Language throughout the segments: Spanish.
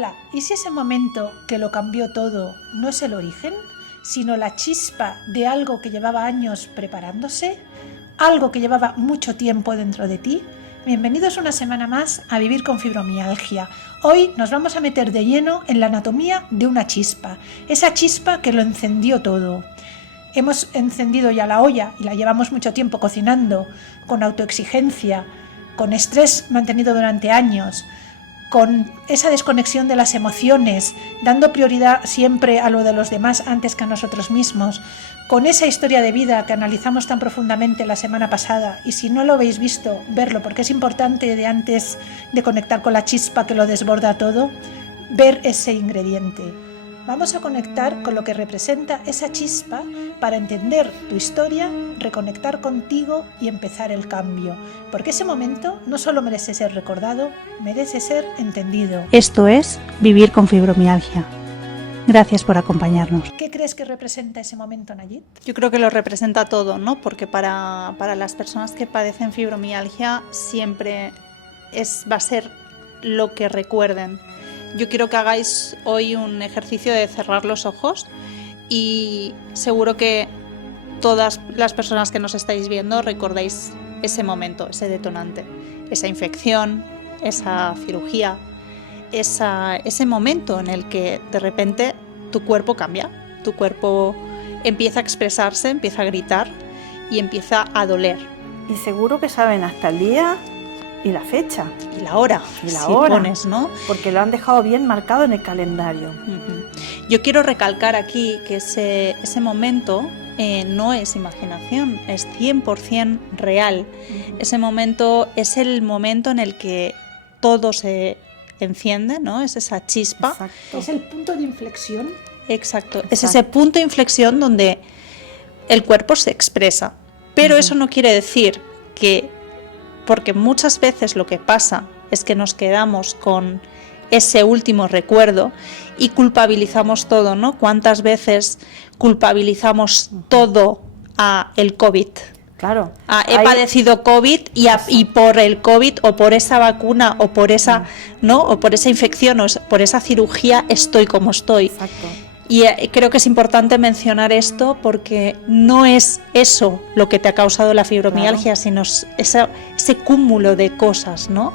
Hola, ¿y si ese momento que lo cambió todo no es el origen, sino la chispa de algo que llevaba años preparándose? ¿Algo que llevaba mucho tiempo dentro de ti? Bienvenidos una semana más a Vivir con Fibromialgia. Hoy nos vamos a meter de lleno en la anatomía de una chispa, esa chispa que lo encendió todo. Hemos encendido ya la olla y la llevamos mucho tiempo cocinando, con autoexigencia, con estrés mantenido durante años, con esa desconexión de las emociones, dando prioridad siempre a lo de los demás antes que a nosotros mismos, con esa historia de vida que analizamos tan profundamente la semana pasada, y si no lo habéis visto, verlo, porque es importante de antes de conectar con la chispa que lo desborda todo, ver ese ingrediente. Vamos a conectar con lo que representa esa chispa para entender tu historia, reconectar contigo y empezar el cambio. Porque ese momento no solo merece ser recordado, merece ser entendido. Esto es Vivir con Fibromialgia. Gracias por acompañarnos. ¿Qué crees que representa ese momento, Nayit? Yo creo que lo representa todo, ¿no? Porque para las personas que padecen fibromialgia siempre va a ser lo que recuerden. Yo quiero que hagáis hoy un ejercicio de cerrar los ojos y seguro que todas las personas que nos estáis viendo recordáis ese momento, ese detonante, esa infección, esa cirugía, ese momento en el que de repente tu cuerpo cambia, tu cuerpo empieza a expresarse, empieza a gritar y empieza a doler. Y seguro que saben hasta el día y la fecha. Y la hora, y la si hora, pones, ¿no? Porque lo han dejado bien marcado en el calendario. Yo quiero recalcar aquí que ese momento no es imaginación, es 100% real. Ese momento es el momento en el que todo se enciende, ¿no? Es esa chispa. Exacto. Es el punto de inflexión. Exacto. Es ese punto de inflexión donde el cuerpo se expresa. Pero eso no quiere decir que, porque muchas veces lo que pasa es que nos quedamos con ese último recuerdo y culpabilizamos todo, ¿no? ¿Cuántas veces culpabilizamos todo a el COVID? Claro. He padecido COVID y por el COVID o por esa vacuna o por esa, ¿no? O por esa infección o por esa cirugía estoy como estoy. Exacto. Y creo que es importante mencionar esto porque no es eso lo que te ha causado la fibromialgia, sino ese cúmulo de cosas, ¿no?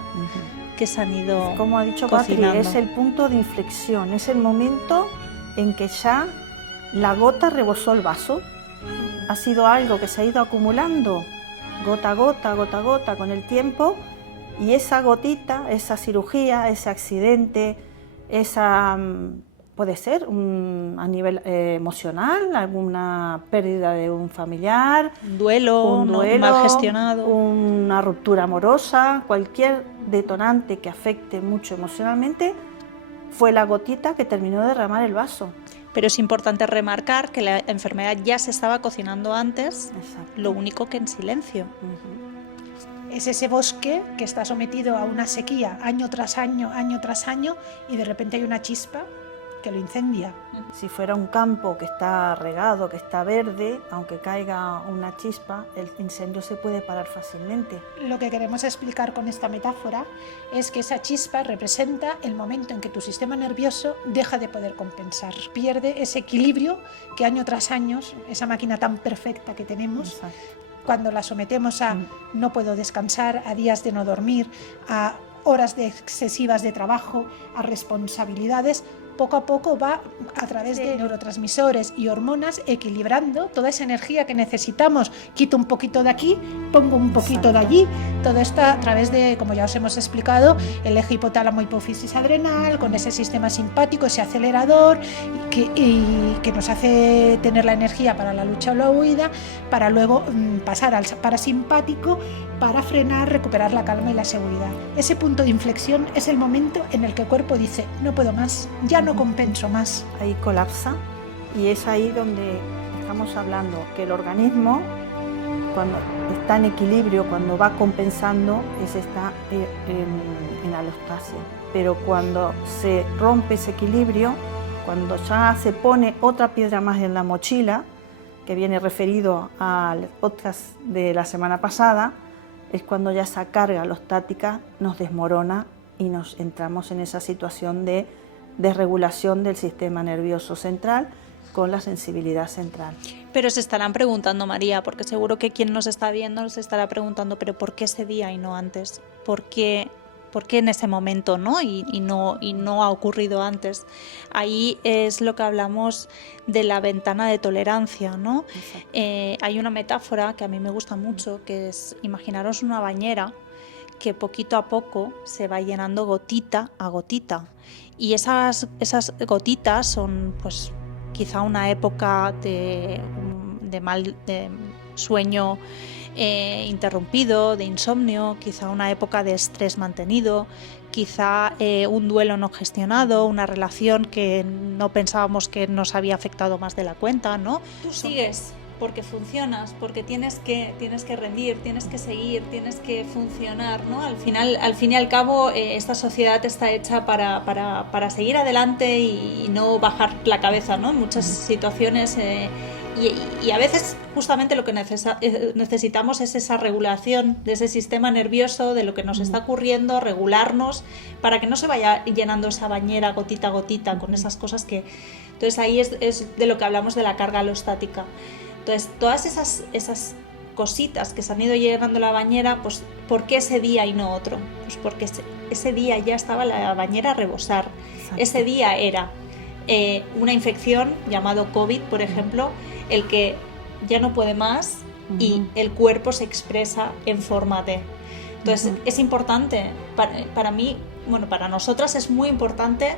Que se han ido como ha dicho cocinando. Patri, es el punto de inflexión, es el momento en que ya la gota rebosó el vaso. Ha sido algo que se ha ido acumulando gota a gota, gota a gota con el tiempo, y esa gotita, esa cirugía, ese accidente, esa puede ser a nivel emocional, alguna pérdida de un familiar, un duelo mal gestionado, una ruptura amorosa, cualquier detonante que afecte mucho emocionalmente, fue la gotita que terminó de derramar el vaso. Pero es importante remarcar que la enfermedad ya se estaba cocinando antes, lo único que en silencio. Es ese bosque que está sometido a una sequía año tras año, y de repente hay una chispa que lo incendia. Si fuera un campo que está regado, que está verde, aunque caiga una chispa, el incendio se puede parar fácilmente. Lo que queremos explicar con esta metáfora es que esa chispa representa el momento en que tu sistema nervioso deja de poder compensar, pierde ese equilibrio que año tras año, esa máquina tan perfecta que tenemos, Exacto. Cuando la sometemos a no puedo descansar, a días de no dormir, a horas excesivas de trabajo, a responsabilidades, poco a poco va a través de neurotransmisores y hormonas equilibrando toda esa energía que necesitamos. Quito un poquito de aquí, pongo un poquito de allí. Todo esto a través de, como ya os hemos explicado, el eje hipotálamo hipófisis adrenal, con ese sistema simpático, ese acelerador que nos hace tener la energía para la lucha o la huida, para luego pasar al parasimpático para frenar, recuperar la calma y la seguridad. Ese punto de inflexión es el momento en el que el cuerpo dice, no puedo más, ya no compenso más. Ahí colapsa, y es ahí donde estamos hablando que el organismo, cuando está en equilibrio, cuando va compensando, está en alostasia. Pero cuando se rompe ese equilibrio, cuando ya se pone otra piedra más en la mochila, que viene referido al podcast de la semana pasada, es cuando ya esa carga alostática nos desmorona y nos entramos en esa situación de desregulación del sistema nervioso central con la sensibilidad central. Pero se estarán preguntando, María, porque seguro que quien nos está viendo nos estará preguntando, pero ¿por qué ese día y no antes? ¿Por qué en ese momento, ¿no? Y no ha ocurrido antes? Ahí es lo que hablamos de la ventana de tolerancia, ¿no? Hay una metáfora que a mí me gusta mucho, que es imaginaros una bañera que poquito a poco se va llenando gotita a gotita. Y esas gotitas son, pues, quizá una época de sueño interrumpido, de insomnio, quizá una época de estrés mantenido, quizá un duelo no gestionado, una relación que no pensábamos que nos había afectado más de la cuenta, ¿no? Tú sigues porque funcionas, porque tienes que rendir, tienes que seguir, tienes que funcionar, ¿no? Al fin y al cabo, esta sociedad está hecha para seguir adelante y no bajar la cabeza, ¿no? En muchas situaciones, y a veces justamente lo que necesitamos es esa regulación de ese sistema nervioso, de lo que nos está ocurriendo, regularnos para que no se vaya llenando esa bañera gotita a gotita con esas cosas que... Entonces ahí es de lo que hablamos de la carga alostática. Entonces, todas esas cositas que se han ido llenando la bañera, pues ¿por qué ese día y no otro? Pues porque ese día ya estaba la bañera a rebosar. Exacto. Ese día era una infección llamado COVID, por ejemplo, el que ya no puede más y el cuerpo se expresa en forma de. Entonces, es importante, para mí, bueno, para nosotras es muy importante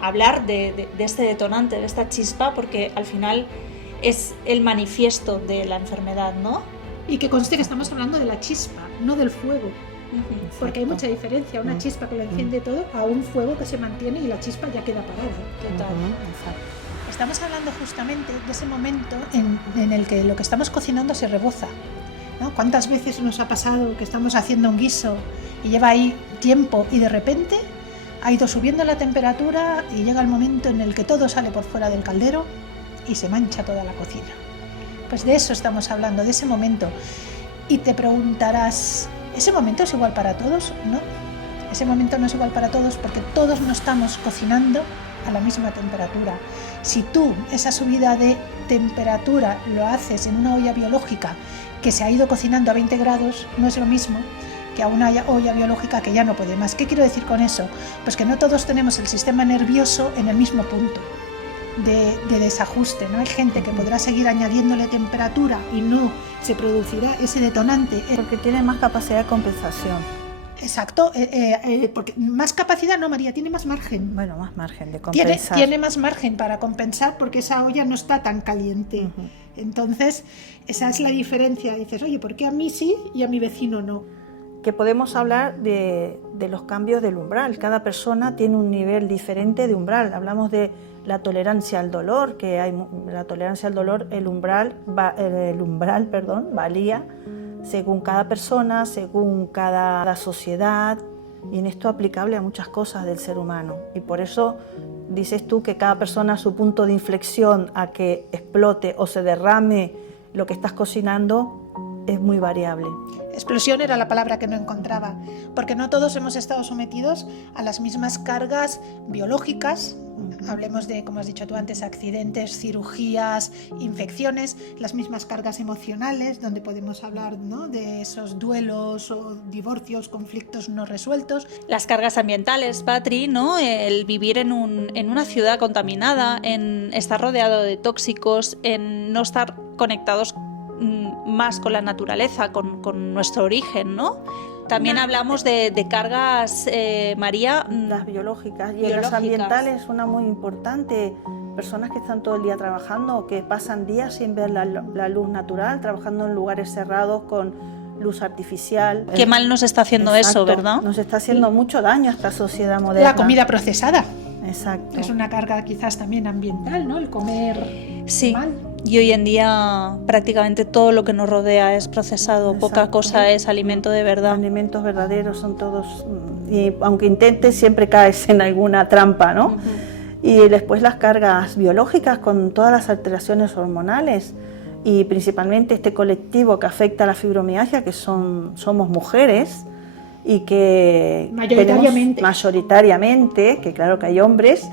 hablar de este detonante, de esta chispa, porque al final es el manifiesto de la enfermedad, ¿no? Y que conste que estamos hablando de la chispa, no del fuego. Porque hay mucha diferencia, una chispa que lo enciende todo a un fuego que se mantiene y la chispa ya queda parada. Total. Estamos hablando justamente de ese momento en el que lo que estamos cocinando se reboza, ¿no? ¿Cuántas veces nos ha pasado que estamos haciendo un guiso y lleva ahí tiempo y de repente ha ido subiendo la temperatura y llega el momento en el que todo sale por fuera del caldero y se mancha toda la cocina? Pues de eso estamos hablando, de ese momento. Y te preguntarás, ¿ese momento es igual para todos? No, ese momento no es igual para todos porque todos no estamos cocinando a la misma temperatura. Si tú esa subida de temperatura lo haces en una olla biológica que se ha ido cocinando a 20 grados, no es lo mismo que a una olla biológica que ya no puede más. ¿Qué quiero decir con eso? Pues que no todos tenemos el sistema nervioso en el mismo punto de desajuste, ¿no? Hay gente que podrá seguir añadiéndole temperatura y no se producirá ese detonante. Porque tiene más capacidad de compensación. Exacto, porque más capacidad no, María, tiene más margen. Bueno, más margen de compensar. Tiene más margen para compensar porque esa olla no está tan caliente. Entonces, esa es la diferencia. Dices, oye, ¿por qué a mí sí y a mi vecino no? Que podemos hablar de los cambios del umbral. Cada persona tiene un nivel diferente de umbral. Hablamos de la tolerancia al dolor, que hay la tolerancia al dolor, el umbral valía según cada persona, según cada sociedad, y en esto aplicable a muchas cosas del ser humano. Y por eso dices tú que cada persona, su punto de inflexión a que explote o se derrame lo que estás cocinando es muy variable. Explosión era la palabra que no encontraba, porque no todos hemos estado sometidos a las mismas cargas biológicas. Hablemos de, como has dicho tú antes, accidentes, cirugías, infecciones, las mismas cargas emocionales, donde podemos hablar, ¿no?, de esos duelos o divorcios, conflictos no resueltos. Las cargas ambientales, Patri, ¿no? El vivir en una ciudad contaminada, en estar rodeado de tóxicos, en no estar conectados más con la naturaleza, con nuestro origen, ¿no? También hablamos de cargas, María, las biológicas y las ambientales, una muy importante. Personas que están todo el día trabajando, que pasan días sin ver la luz natural, trabajando en lugares cerrados con luz artificial. Qué mal nos está haciendo eso, ¿verdad? Nos está haciendo mucho daño a esta sociedad moderna. La comida procesada. Exacto. Es una carga quizás también ambiental, ¿no? El comer mal. Y hoy en día prácticamente todo lo que nos rodea es procesado. Exacto. Poca cosa es alimento de verdad. Alimentos verdaderos son todos, y aunque intentes siempre caes en alguna trampa, ¿no? Y después las cargas biológicas con todas las alteraciones hormonales y principalmente este colectivo que afecta a la fibromialgia, que somos mujeres, y que Mayoritariamente. Mayoritariamente, que claro que hay hombres,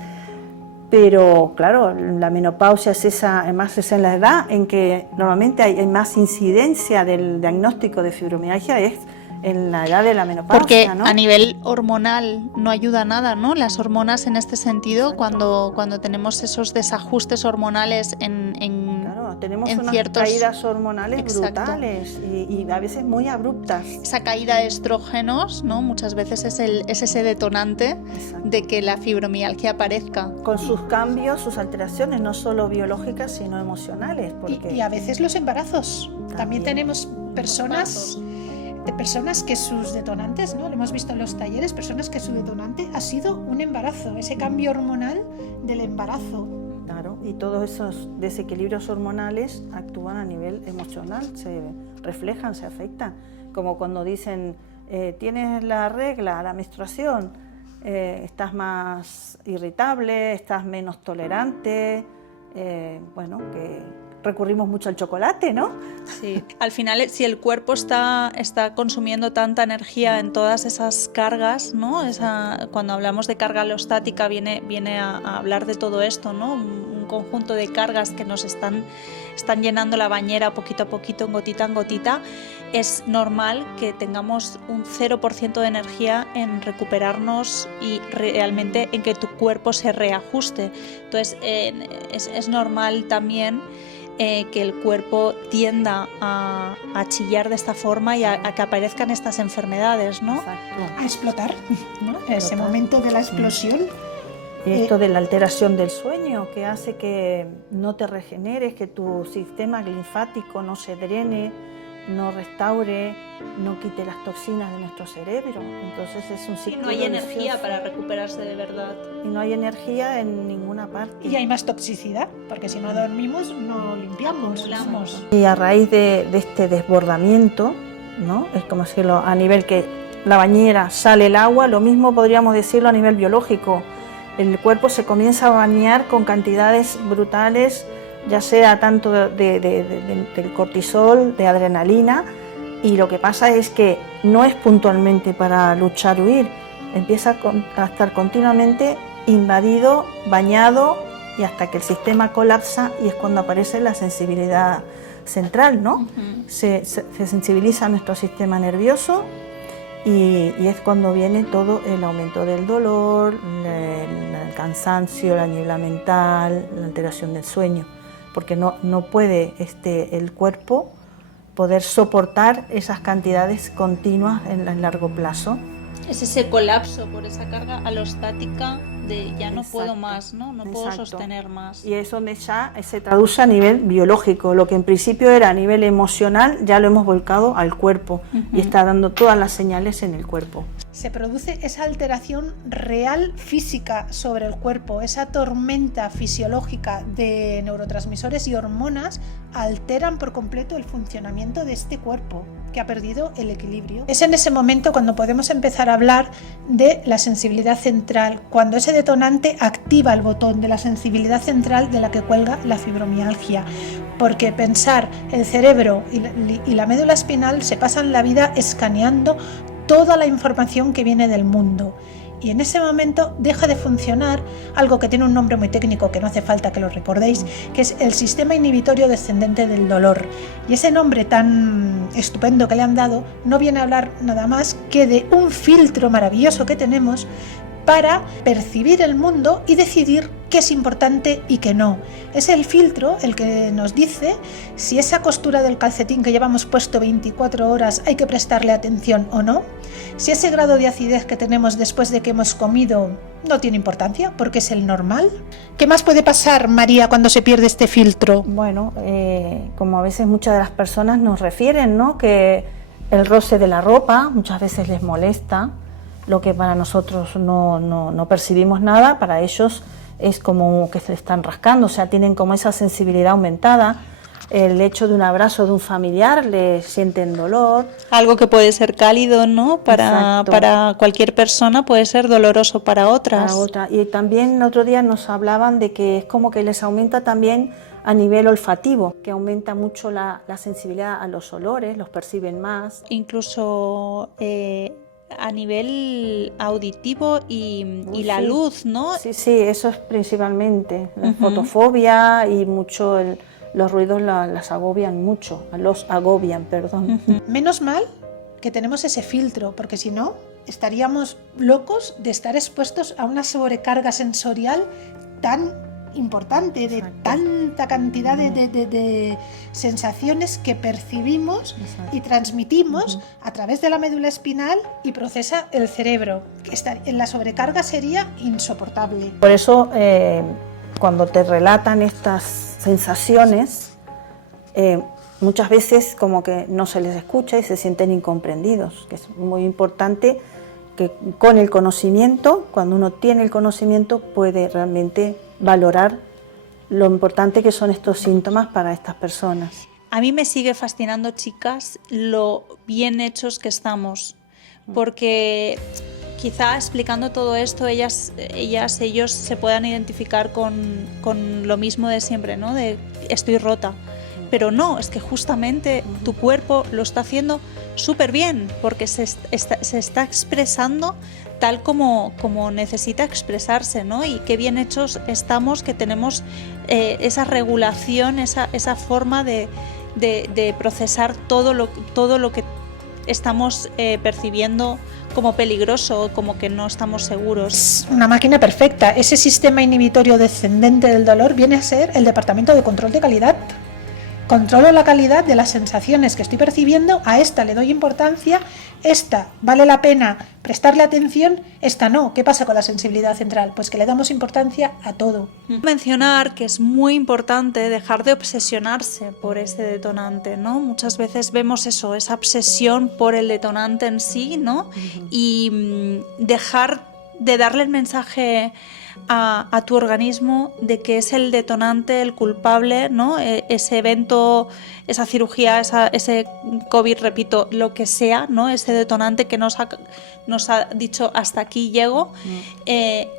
pero claro, la menopausia es esa, además es en la edad en que normalmente hay más incidencia del diagnóstico de fibromialgia, es en la edad de la menopausia, Porque ¿no? a nivel hormonal no ayuda nada, ¿no? Las hormonas en este sentido, Exacto. cuando tenemos esos desajustes hormonales Claro, tenemos en unas ciertos... caídas hormonales Exacto. brutales y a veces muy abruptas. Esa caída de estrógenos, ¿no? Muchas veces es ese detonante Exacto. de que la fibromialgia aparezca. Con sus cambios, sus alteraciones, no solo biológicas, sino emocionales. Y a veces los embarazos. También tenemos personas que sus detonantes, ¿no? Lo hemos visto en los talleres, personas que su detonante ha sido un embarazo, ese cambio hormonal del embarazo. Claro, y todos esos desequilibrios hormonales actúan a nivel emocional, se reflejan, se afectan. Como cuando dicen, tienes la regla, la menstruación, estás más irritable, estás menos tolerante, bueno, que recurrimos mucho al chocolate, ¿no? Sí. Al final, si el cuerpo está consumiendo tanta energía en todas esas cargas, ¿no? Cuando hablamos de carga alostática viene a hablar de todo esto, ¿no? Un conjunto de cargas que nos están llenando la bañera poquito a poquito, en gotita. Es normal que tengamos un 0% de energía en recuperarnos y realmente en que tu cuerpo se reajuste. Entonces, es normal también que el cuerpo tienda a chillar de esta forma y a que aparezcan estas enfermedades, ¿no? Exacto. A explotar, ¿no? Ese momento de la explosión. Y esto de la alteración del sueño, que hace que no te regeneres, que tu sistema linfático no se drene, no restaure, no quite las toxinas de nuestro cerebro. Entonces es un ciclo No hay energía vicioso. para recuperarse de verdad. Y no hay energía en ninguna parte. Y hay más toxicidad, porque si no dormimos no limpiamos. Acumulamos. Y a raíz de este desbordamiento, ¿no? Es como decirlo, a nivel que la bañera sale el agua, lo mismo podríamos decirlo a nivel biológico. El cuerpo se comienza a bañar con cantidades brutales, ya sea tanto del cortisol, de adrenalina, y lo que pasa es que no es puntualmente para luchar o huir, empieza a estar continuamente invadido, bañado, y hasta que el sistema colapsa, y es cuando aparece la sensibilidad central, ¿no? Uh-huh. Se sensibiliza nuestro sistema nervioso y es cuando viene todo el aumento del dolor, el cansancio, la niebla mental, la alteración del sueño, porque no puede el cuerpo poder soportar esas cantidades continuas en largo plazo. Es ese colapso por esa carga alostática de ya no Exacto. puedo más, ¿no? No puedo Exacto. sostener más. Y es donde ya se traduce a nivel biológico. Lo que en principio era a nivel emocional, ya lo hemos volcado al cuerpo. Uh-huh. Y está dando todas las señales en el cuerpo. Se produce esa alteración real física sobre el cuerpo, esa tormenta fisiológica de neurotransmisores y hormonas alteran por completo el funcionamiento de este cuerpo que ha perdido el equilibrio. Es en ese momento cuando podemos empezar a hablar de la sensibilidad central, cuando ese detonante activa el botón de la sensibilidad central de la que cuelga la fibromialgia. Porque pensar, el cerebro y la médula espinal se pasan la vida escaneando toda la información que viene del mundo. Y en ese momento deja de funcionar algo que tiene un nombre muy técnico que no hace falta que lo recordéis, que es el sistema inhibitorio descendente del dolor. Y ese nombre tan estupendo que le han dado no viene a hablar nada más que de un filtro maravilloso que tenemos para percibir el mundo y decidir qué es importante y qué no. Es el filtro el que nos dice si esa costura del calcetín que llevamos puesto 24 horas hay que prestarle atención o no, si ese grado de acidez que tenemos después de que hemos comido no tiene importancia porque es el normal. ¿Qué más puede pasar, María, cuando se pierde este filtro? Bueno, como a veces muchas de las personas nos refieren, ¿no? Que el roce de la ropa muchas veces les molesta. Lo que para nosotros no percibimos nada, para ellos es como que se están rascando, o sea, tienen como esa sensibilidad aumentada. El hecho de un abrazo de un familiar, le sienten dolor. Algo que puede ser cálido, ¿no? Para cualquier persona puede ser doloroso para otras. Para otra. Y también otro día nos hablaban de que es como que les aumenta también a nivel olfativo, que aumenta mucho la sensibilidad a los olores, los perciben más. Incluso a nivel auditivo y la Sí. luz, ¿no? Sí, eso es principalmente. La fotofobia y mucho los ruidos las agobian mucho, los agobian, perdón. Menos mal que tenemos ese filtro, porque si no, estaríamos locos de estar expuestos a una sobrecarga sensorial tan importante, de Exacto. tanta cantidad de sensaciones que percibimos Exacto. y transmitimos a través de la médula espinal y procesa el cerebro. En la sobrecarga sería insoportable. Por eso, cuando te relatan estas sensaciones, muchas veces como que no se les escucha y se sienten incomprendidos, que es muy importante que con el conocimiento, cuando uno tiene el conocimiento, puede realmente valorar lo importante que son estos síntomas para estas personas. A mí me sigue fascinando, chicas, lo bien hechos que estamos, porque quizá explicando todo esto ellos se puedan identificar con lo mismo de siempre, ¿no? De estoy rota. Pero no, es que justamente tu cuerpo lo está haciendo súper bien, porque se está expresando tal como necesita expresarse, ¿no? Y qué bien hechos estamos, que tenemos esa regulación, esa forma de procesar todo lo que estamos percibiendo como peligroso, como que no estamos seguros. Es una máquina perfecta. Ese sistema inhibitorio descendente del dolor viene a ser el departamento de control de calidad. Controlo la calidad de las sensaciones que estoy percibiendo, a esta le doy importancia, esta vale la pena prestarle atención, esta no. ¿Qué pasa con la sensibilidad central? Pues que le damos importancia a todo. Mencionar que es muy importante dejar de obsesionarse por ese detonante, ¿no? Muchas veces vemos eso, esa obsesión por el detonante en sí, ¿no? Y dejar de darle el mensaje a tu organismo de que es el detonante, el culpable, ¿no? Ese evento, esa cirugía, ese COVID, repito, lo que sea, ¿no? Ese detonante que nos ha dicho hasta aquí llego.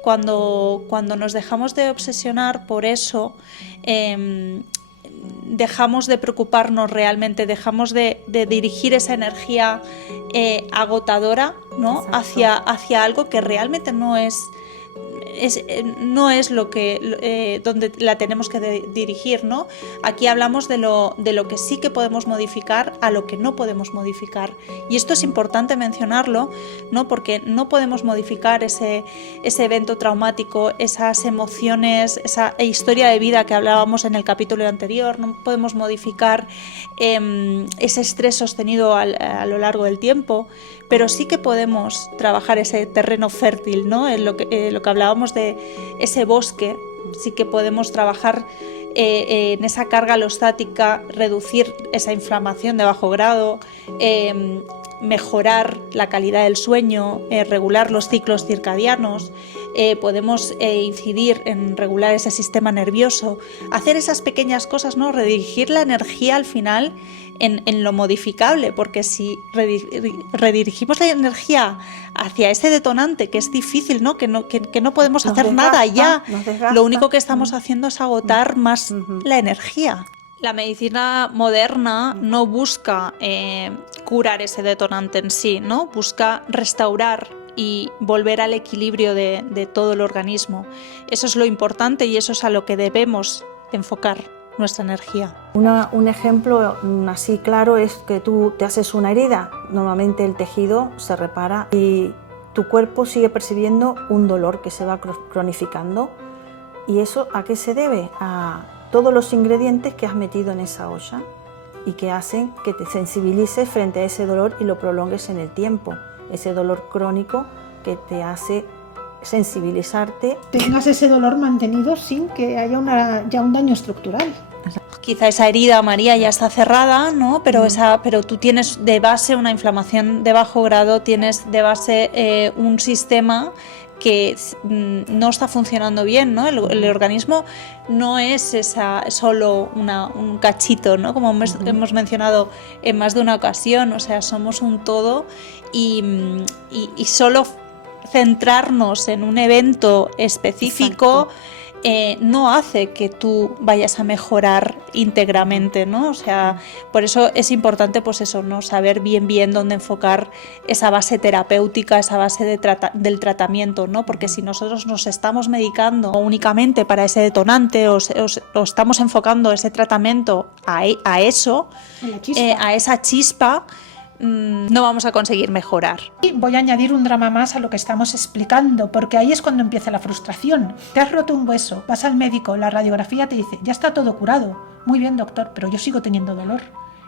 Cuando nos dejamos de obsesionar por eso, dejamos de preocuparnos realmente, dejamos de dirigir esa energía agotadora, ¿no? hacia algo que realmente no es lo que donde la tenemos que dirigir, ¿no? Aquí hablamos de lo que sí que podemos modificar a lo que no podemos modificar, y esto es importante mencionarlo, ¿no? Porque no podemos modificar ese evento traumático, esas emociones, esa historia de vida que hablábamos en el capítulo anterior. No podemos modificar ese estrés sostenido a lo largo del tiempo, pero sí que podemos trabajar ese terreno fértil, ¿no? En lo que hablábamos de ese bosque, sí que podemos trabajar en esa carga alostática, reducir esa inflamación de bajo grado, mejorar la calidad del sueño, regular los ciclos circadianos, podemos incidir en regular ese sistema nervioso, hacer esas pequeñas cosas, ¿no? Redirigir la energía al final en lo modificable, porque si redirigimos la energía hacia ese detonante, que es difícil, ¿no? Que no podemos hacer nada ya, lo único que estamos haciendo es agotar más la energía. La medicina moderna no busca curar ese detonante en sí, ¿no? Busca restaurar y volver al equilibrio de todo el organismo. Eso es lo importante y eso es a lo que debemos enfocar nuestra energía. Un ejemplo así claro es que tú te haces una herida, normalmente el tejido se repara y tu cuerpo sigue percibiendo un dolor que se va cronificando. ¿Y eso a qué se debe? A todos los ingredientes que has metido en esa olla y que hacen que te sensibilices frente a ese dolor y lo prolongues en el tiempo. Ese dolor crónico que te hace sensibilizarte. Tengas ese dolor mantenido sin que haya ya un daño estructural. Quizá esa herida, María, ya está cerrada, ¿no? Pero tú tienes de base una inflamación de bajo grado, tienes de base un sistema que no está funcionando bien, ¿no? El organismo no es solo un cachito, ¿no? Como hemos mencionado en más de una ocasión, o sea, somos un todo y solo centrarnos en un evento específico no hace que tú vayas a mejorar íntegramente, ¿no? O sea, por eso es importante, pues eso, ¿no? Saber bien dónde enfocar esa base terapéutica, esa base del tratamiento, ¿no? Porque si nosotros nos estamos medicando únicamente para ese detonante o estamos enfocando ese tratamiento a eso, a esa chispa, no vamos a conseguir mejorar. Y voy a añadir un drama más a lo que estamos explicando, porque ahí es cuando empieza la frustración. Te has roto un hueso, vas al médico, la radiografía te dice, ya está todo curado. Muy bien, doctor, pero yo sigo teniendo dolor.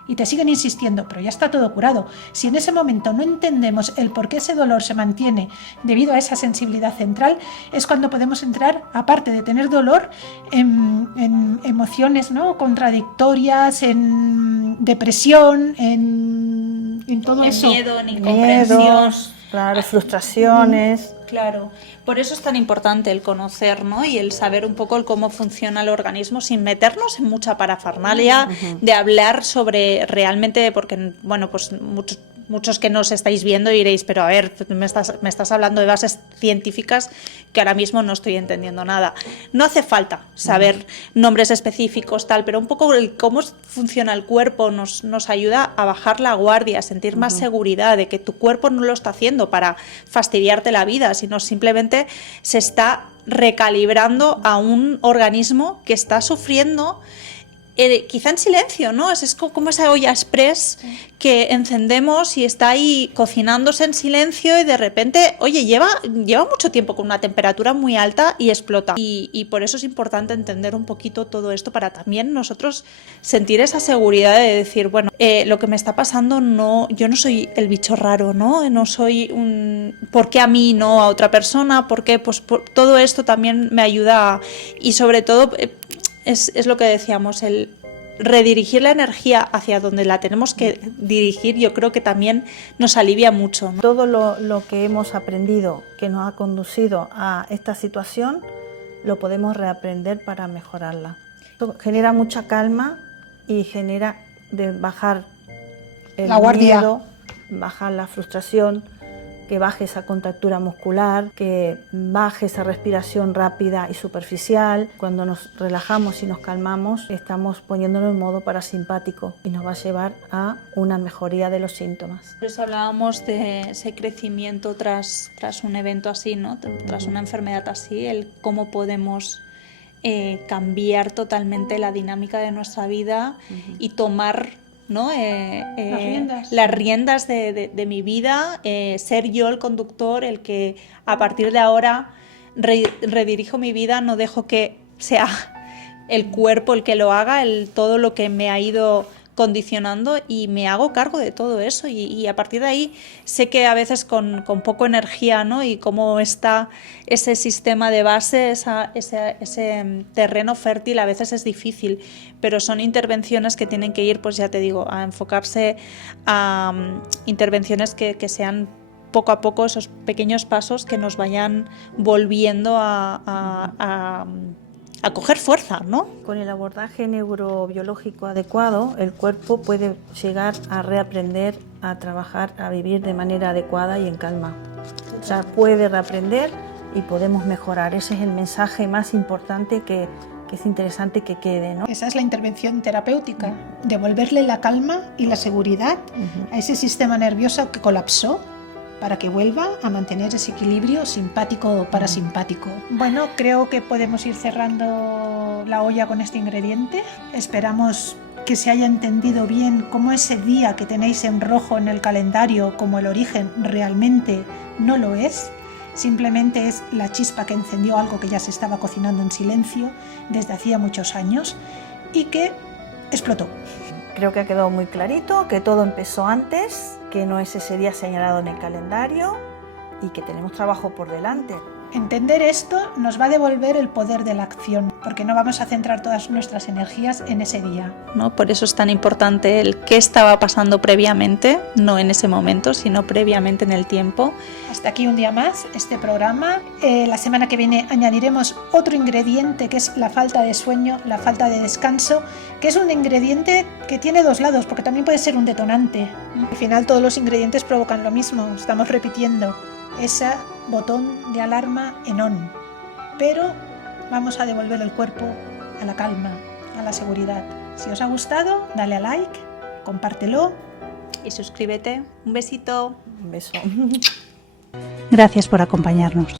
Y te siguen insistiendo, pero ya está todo curado. Si en ese momento no entendemos el por qué ese dolor se mantiene debido a esa sensibilidad central, es cuando podemos entrar, aparte de tener dolor, en emociones, ¿no?, contradictorias, en depresión, en todo eso. Miedo, en incomprensión. Miedos, claro, frustraciones. Claro, por eso es tan importante el conocer, ¿no? Y el saber un poco el cómo funciona el organismo sin meternos en mucha parafernalia, de hablar sobre realmente, porque, bueno, pues muchos que nos estáis viendo diréis, pero a ver, me estás hablando de bases científicas que ahora mismo no estoy entendiendo nada. No hace falta saber nombres específicos, tal, pero un poco el cómo funciona el cuerpo nos ayuda a bajar la guardia, a sentir más seguridad de que tu cuerpo no lo está haciendo para fastidiarte la vida, sino simplemente se está recalibrando a un organismo que está sufriendo quizá en silencio, ¿no? Es como esa olla express que encendemos y está ahí cocinándose en silencio y de repente, oye, lleva mucho tiempo con una temperatura muy alta y explota. Y por eso es importante entender un poquito todo esto para también nosotros sentir esa seguridad de decir, bueno, lo que me está pasando, yo no soy el bicho raro, ¿no? No soy ¿por qué a mí, no a otra persona? ¿Por qué? Pues todo esto también me ayuda y sobre todo es lo que decíamos, el redirigir la energía hacia donde la tenemos que dirigir, yo creo que también nos alivia mucho, ¿no? Todo lo que hemos aprendido que nos ha conducido a esta situación lo podemos reaprender para mejorarla. Esto genera mucha calma y genera de bajar el miedo, bajar la frustración, que baje esa contractura muscular, que baje esa respiración rápida y superficial. Cuando nos relajamos y nos calmamos, estamos poniéndonos en modo parasimpático y nos va a llevar a una mejoría de los síntomas. Por eso hablábamos de ese crecimiento tras un evento así, ¿no? Tras una enfermedad así, el cómo podemos cambiar totalmente la dinámica de nuestra vida y tomar, ¿no? Las riendas de mi vida, ser yo el conductor, el que a partir de ahora redirijo mi vida, no dejo que sea el cuerpo el que lo haga, todo lo que me ha ido condicionando y me hago cargo de todo eso y a partir de ahí sé que a veces con poco energía, ¿no? Y cómo está ese sistema de base, ese terreno fértil, a veces es difícil, pero son intervenciones que tienen que ir, pues ya te digo, a enfocarse a intervenciones que sean poco a poco esos pequeños pasos que nos vayan volviendo a coger fuerza, ¿no? Con el abordaje neurobiológico adecuado, el cuerpo puede llegar a reaprender a trabajar, a vivir de manera adecuada y en calma. O sea, puede reaprender y podemos mejorar. Ese es el mensaje más importante que es interesante que quede, ¿no? Esa es la intervención terapéutica, devolverle la calma y la seguridad a ese sistema nervioso que colapsó, para que vuelva a mantener ese equilibrio simpático o parasimpático. Bueno, creo que podemos ir cerrando la olla con este ingrediente. Esperamos que se haya entendido bien cómo ese día que tenéis en rojo en el calendario como el origen realmente no lo es. Simplemente es la chispa que encendió algo que ya se estaba cocinando en silencio desde hacía muchos años y que explotó. Creo que ha quedado muy clarito que todo empezó antes, que no es ese día señalado en el calendario y que tenemos trabajo por delante. Entender esto nos va a devolver el poder de la acción, porque no vamos a centrar todas nuestras energías en ese día, ¿no? Por eso es tan importante el qué estaba pasando previamente, no en ese momento, sino previamente en el tiempo. Hasta aquí un día más este programa. La semana que viene añadiremos otro ingrediente que es la falta de sueño, la falta de descanso, que es un ingrediente que tiene dos lados, porque también puede ser un detonante. Al final todos los ingredientes provocan lo mismo, estamos repitiendo. ese botón de alarma en on. Pero vamos a devolver el cuerpo a la calma, a la seguridad. Si os ha gustado, dale a like, compártelo. Y suscríbete. Un besito. Un beso. Gracias por acompañarnos.